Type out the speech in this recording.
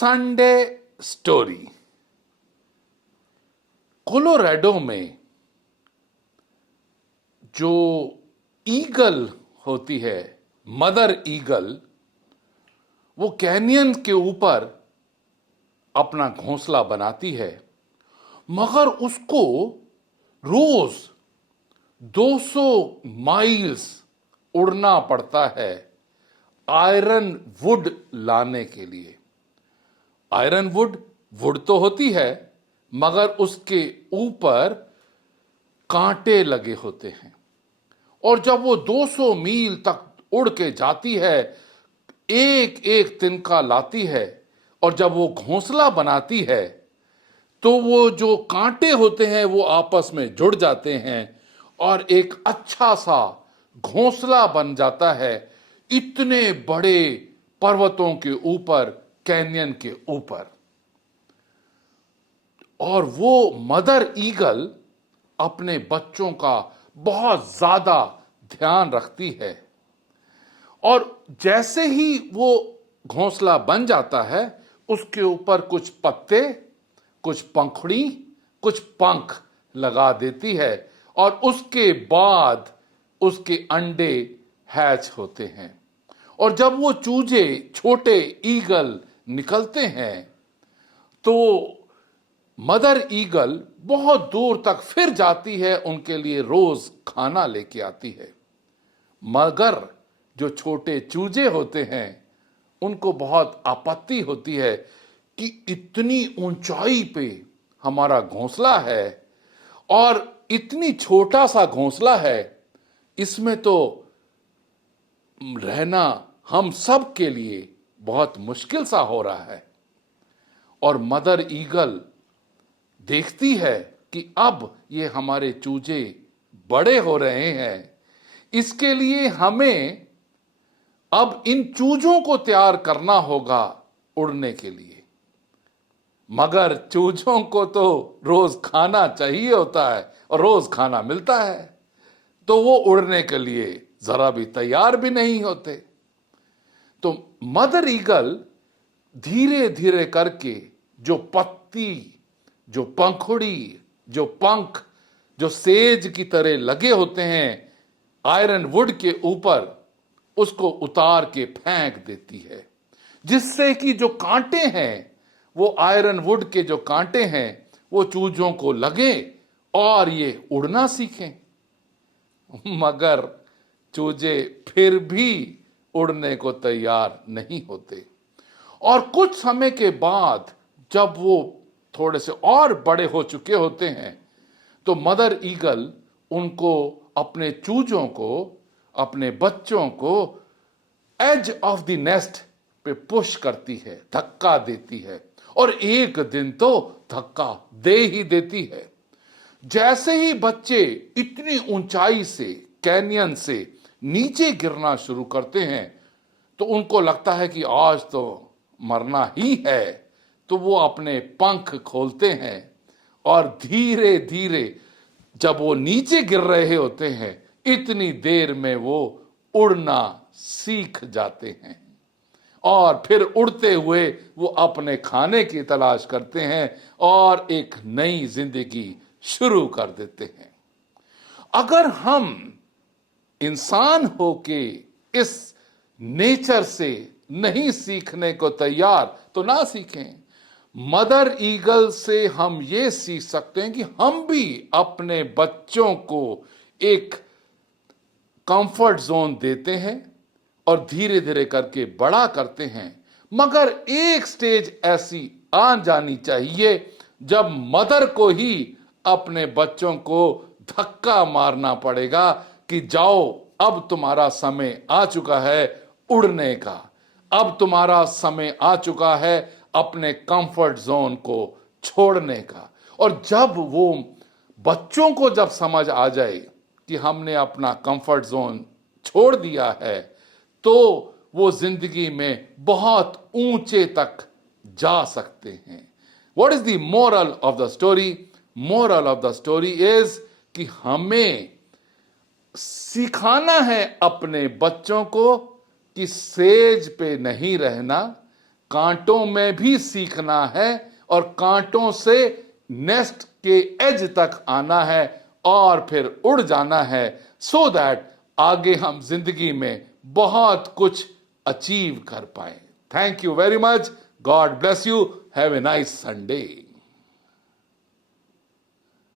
Sunday story. Colorado में जो eagle होती है, मदर ईगल, वो कैनियन के ऊपर अपना घोंसला बनाती है, मगर उसको रोज 200 माइल्स उड़ना पड़ता है आयरन वुड लाने के लिए। आयरन वुड वुड तो होती है, मगर उसके ऊपर कांटे लगे होते हैं, और जब वो 200 मील तक उड़ के जाती है, एक एक तिनका लाती है, और जब वो घोंसला बनाती है तो वो जो कांटे होते हैं वो आपस में जुड़ जाते हैं और एक अच्छा सा घोंसला बन जाता है, इतने बड़े पर्वतों के ऊपर, कैनियन के ऊपर। और वो मदर ईगल अपने बच्चों का बहुत ज्यादा ध्यान रखती है, और जैसे ही वो घोंसला बन जाता है, उसके ऊपर कुछ पत्ते, कुछ पंखुड़ी, कुछ पंख लगा देती है, और उसके बाद उसके अंडे हैच होते हैं। और जब वो चूजे, छोटे ईगल निकलते हैं, तो मदर ईगल बहुत दूर तक फिर जाती है, उनके लिए रोज खाना लेके आती है। मगर जो छोटे चूजे होते हैं, उनको बहुत आपत्ति होती है कि इतनी ऊंचाई पे हमारा घोंसला है और इतनी छोटा सा घोंसला है, इसमें तो रहना हम सब के लिए बहुत मुश्किल सा हो रहा है। और मदर ईगल देखती है कि अब ये हमारे चूजे बड़े हो रहे हैं, इसके लिए हमें अब इन चूजों को तैयार करना होगा उड़ने के लिए। मगर चूजों को तो रोज खाना चाहिए होता है, और रोज खाना मिलता है, तो वो उड़ने के लिए जरा भी तैयार भी नहीं होते। तो मदर ईगल धीरे धीरे करके जो पत्ती, जो पंखुड़ी, जो पंख, जो सेज की तरह लगे होते हैं आयरन वुड के ऊपर, उसको उतार के फेंक देती है, जिससे कि जो कांटे हैं, वो आयरन वुड के जो कांटे हैं, वो चूजों को लगे और ये उड़ना सीखें। मगर चूजे फिर भी उड़ने को तैयार नहीं होते। और कुछ समय के बाद जब वो थोड़े से और बड़े हो चुके होते हैं, तो मदर ईगल उनको, अपने चूजों को, अपने बच्चों को एज ऑफ द नेस्ट पे पुश करती है, धक्का देती है, और एक दिन तो धक्का दे ही देती है। जैसे ही बच्चे इतनी ऊंचाई से, कैनियन से नीचे गिरना शुरू करते हैं, तो उनको लगता है कि आज तो मरना ही है, तो वो अपने पंख खोलते हैं, और धीरे धीरे जब वो नीचे गिर रहे होते हैं, इतनी देर में वो उड़ना सीख जाते हैं, और फिर उड़ते हुए वो अपने खाने की तलाश करते हैं और एक नई जिंदगी शुरू कर देते हैं। अगर हम इंसान होके इस नेचर से नहीं सीखने को तैयार, तो ना सीखें। मदर ईगल से हम ये सीख सकते हैं कि हम भी अपने बच्चों को एक कंफर्ट जोन देते हैं और धीरे धीरे करके बड़ा करते हैं। मगर एक स्टेज ऐसी आ जानी चाहिए जब मदर को ही अपने बच्चों को धक्का मारना पड़ेगा कि जाओ, अब तुम्हारा समय आ चुका है उड़ने का, अब तुम्हारा समय आ चुका है अपने कंफर्ट जोन को छोड़ने का। और जब वो बच्चों को जब समझ आ जाए कि हमने अपना कंफर्ट जोन छोड़ दिया है, तो वो जिंदगी में बहुत ऊंचे तक जा सकते हैं। What is the moral of the story? Moral of the story is कि हमें सिखाना है अपने बच्चों को कि सेज पे नहीं रहना, कांटों में भी सीखना है और कांटों से नेस्ट के एज तक आना है और फिर उड़ जाना है, सो दैट आगे हम जिंदगी में बहुत कुछ अचीव कर पाए। Thank you very much. God bless you. Have a nice Sunday.